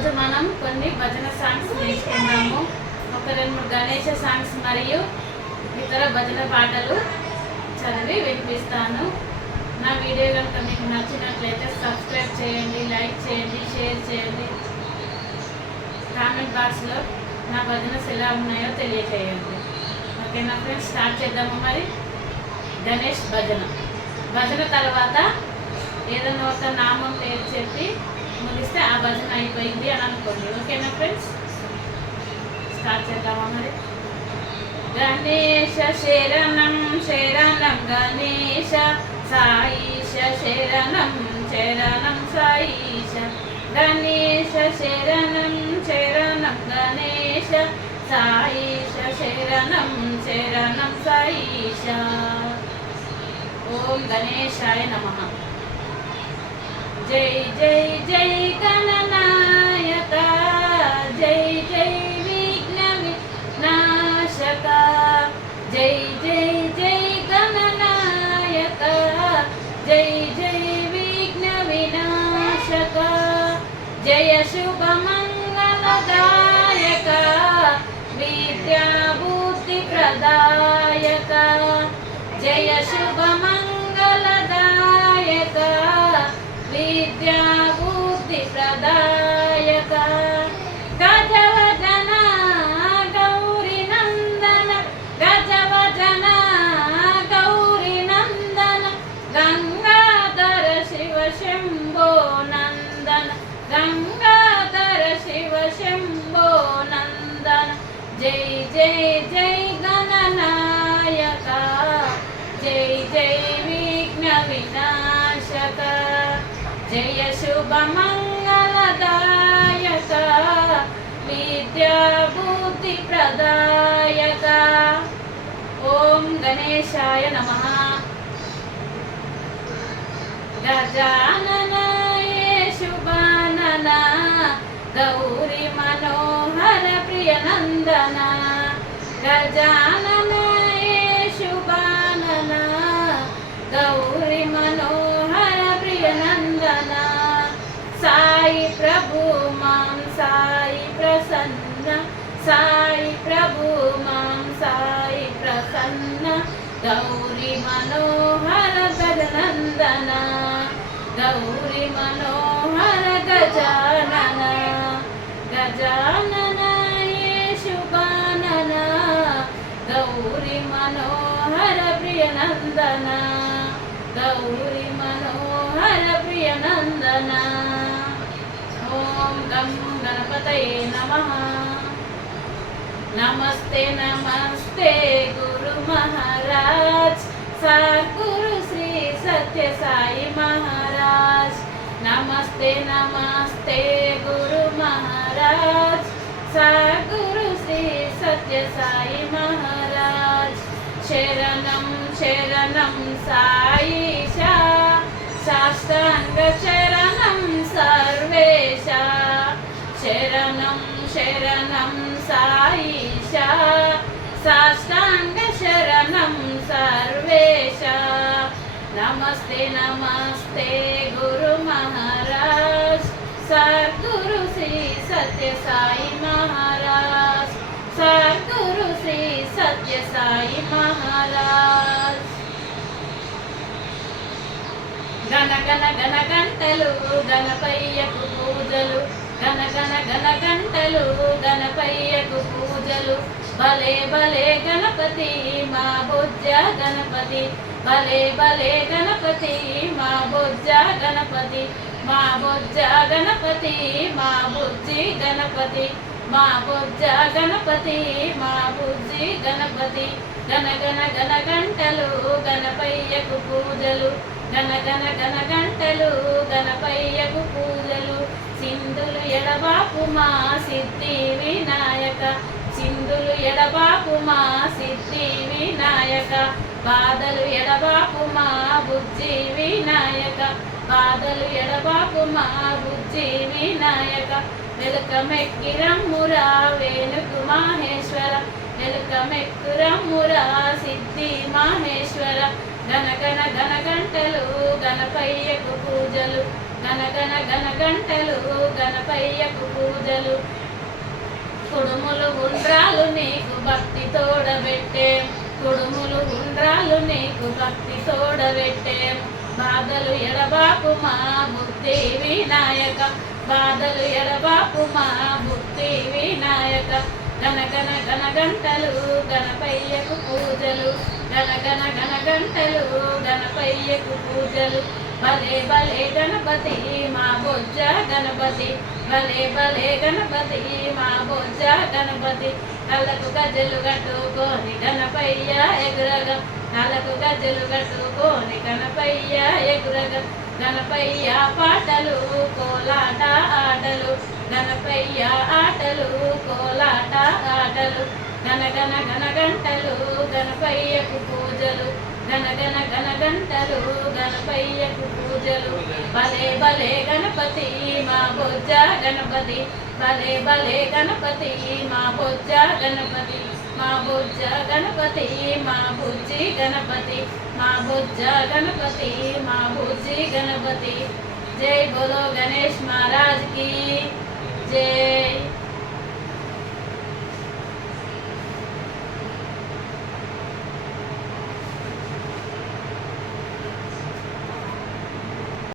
ఈరోజు మనం కొన్ని భజన సాంగ్స్ నేర్చుకుందాము. ఒక 2-3 గణేష సాంగ్స్ మరియు ఇతర భజన పాటలు చదివి వినిపిస్తాను. నా వీడియో కనుక మీకు నచ్చినట్లయితే సబ్స్క్రైబ్ చేయండి, లైక్ చేయండి, షేర్ చేయండి. కామెంట్ బాక్స్లో నా భజనస్ ఎలా ఉన్నాయో తెలియజేయండి. ఓకేనా ఫ్రెండ్స్, స్టార్ట్ చేద్దాము. మరి గణేష్ భజన తర్వాత ఏదైనా ఒక నామం పేరు చెప్పి ముగిస్తే ఆ భజన అయిపోయింది అని అనుకోండి. ఓకేనా ఫ్రెండ్స్, స్టార్ట్ చేద్దామా. మరి గణేశ శరణం శరణం గణేశ సాయిష శరణం శరణం సాయిష గణేశ శరణం శరణం గణేశ సాయిష శరణం శరణం సాయిష. ఓం గణేశాయ నమః. జై జై జై గణనాయక, జై జై విఘ్న వినాశక, జై జై జై గణనాయక, జై జై విఘ్న వినాశక, జయ శుభ మంగళదాయక, విద్యా బుద్ధి ప్రదాయక, జయ శుభ మంగళదాయక, విద్యా బుద్ధి ప్రదాయక, గజవదన గౌరీ నందన, గజవదన గౌరీ నందన, గంగాధర శివ శంభో నందన, గంగాధర శివ శంభో నందన, జై జై జై గణనాయక, జై జై విఘ్న వినాశక, జయ శుభ మంగళదాయక, విద్యా బుద్ధి ప్రదాయక. ఓం గణేశాయ నమః. గజానన శుభానన గౌరీ మనోహర ప్రియ నందన, గజానన శుభానన గౌరీ మనోహర ప్రియ నందన, సాయి ప్రభు మాం సాయి ప్రసన్న, సాయి ప్రభు మాం సాయి ప్రసన్న, గౌరీ మనోహర గజనందన, గౌరీ మనోహర గజానన, గజానన శుభానన గౌరీ మనోహర ప్రియ నందన, గౌరీ మనోహర ప్రియ నందన. ఓం గం గణపతయే నమః. నమస్తే నమస్తే గురు మహారాజ్, సద్గురు శ్రీ సత్య సాయి మహారాజ్. నమస్తే నమస్తే గురు మహారాజ్, సద్గురు శ్రీ సత్య సాయి మహారాజ్. శరణం శరణం సాయిష, సాష్టాంగ శరణం సర్వేశ, శరణం శరణం సాయిష, సాష్టాంగ శరణం సర్వేశ. నమస్తే నమస్తే గురు మహారాజ్, సద్గురు శ్రీ సత్య సాయి మహారాజ్, సద్గురు శ్రీ సత్య సాయి మహారాజ్. గణ గణ గణ గంటలు గణపయ్యకు పూజలు, గణ గణ గణ గంటలు గణపయ్యకు పూజలు. భలే భలే గణపతి మా బొజ్జ గణపతి, భలే భలే గణపతి మా బొజ్జ గణపతి, మా బొజ్జ గణపతి మా బుజ్జి గణపతి, మా బొజ్జ గణపతి మా బుజ్జి గణపతి. గణ గణ గణ గంటలు గణపయ్యకు పూజలు, గణ గణ గణ గంటలు గణపయ్యకు పూజలు. సింధులు ఎడబాపు మా సిద్ధి వినాయక, సింధులు ఎడబాపు మా సిద్ధి వినాయక, బాధలు ఎడబాపు మా బుజ్జి వినాయక, బాధలు ఎడబాపు మా బుజ్జి వినాయక. వెలుకమెక్కిరమ్మురా వేణుకు మాహేశ్వర, వెలుకమెక్కురమ్మురా సిద్ధి మాహేశ్వర. గణ గణ గణ గంటలు గణపయ్యకు పూజలు, గన గన గన గంటలు గణపయ్యకు పూజలు కుడుములు ఉండ్రాలు నీకు భక్తి తోడబెట్టే కుడుములు ఉండ్రాలు నీకు భక్తి తోడబెట్టే బాధలు ఎడబాపు మా బుద్ధి వినాయక బాధలు ఎడబాపు మా బుద్ధి వినాయక గన గన గన గంటలు గణపయ్యకు పూజలు గన గన గన గంటలు గణపయ్యకు పూజలు భలే భలే గణపతి మా బొజ్జ గణపతి భలే భలే గణపతి మా బొజ్జ గణపతి కళ్ళకు గజ్జలు కట్టుకొని గణపయ్య ఎగురగ కళ్ళకు గజ్జలు కట్టుకొని గణపయ్య ఎగురగ గణపయ్య పాటలు కోలాట ఆటలు గణపయ్య ఆటలు కోలాట ఆటలు గన గన గన గంటలు గణపయ్యకు పూజలు గన గన గన గంటలు గణపయ్యకు పూజలు భలే భలే గణపతి మా బొజ్జ గణపతి భలే భలే గణపతి మా బొజ్జ గణపతి మా బొజ్జ గణపతి మా బుజ్జి గణపతి మా బొజ్జ గణపతి మా బుజ్జి గణపతి జై బోలో గణేష్ महाराज की जय।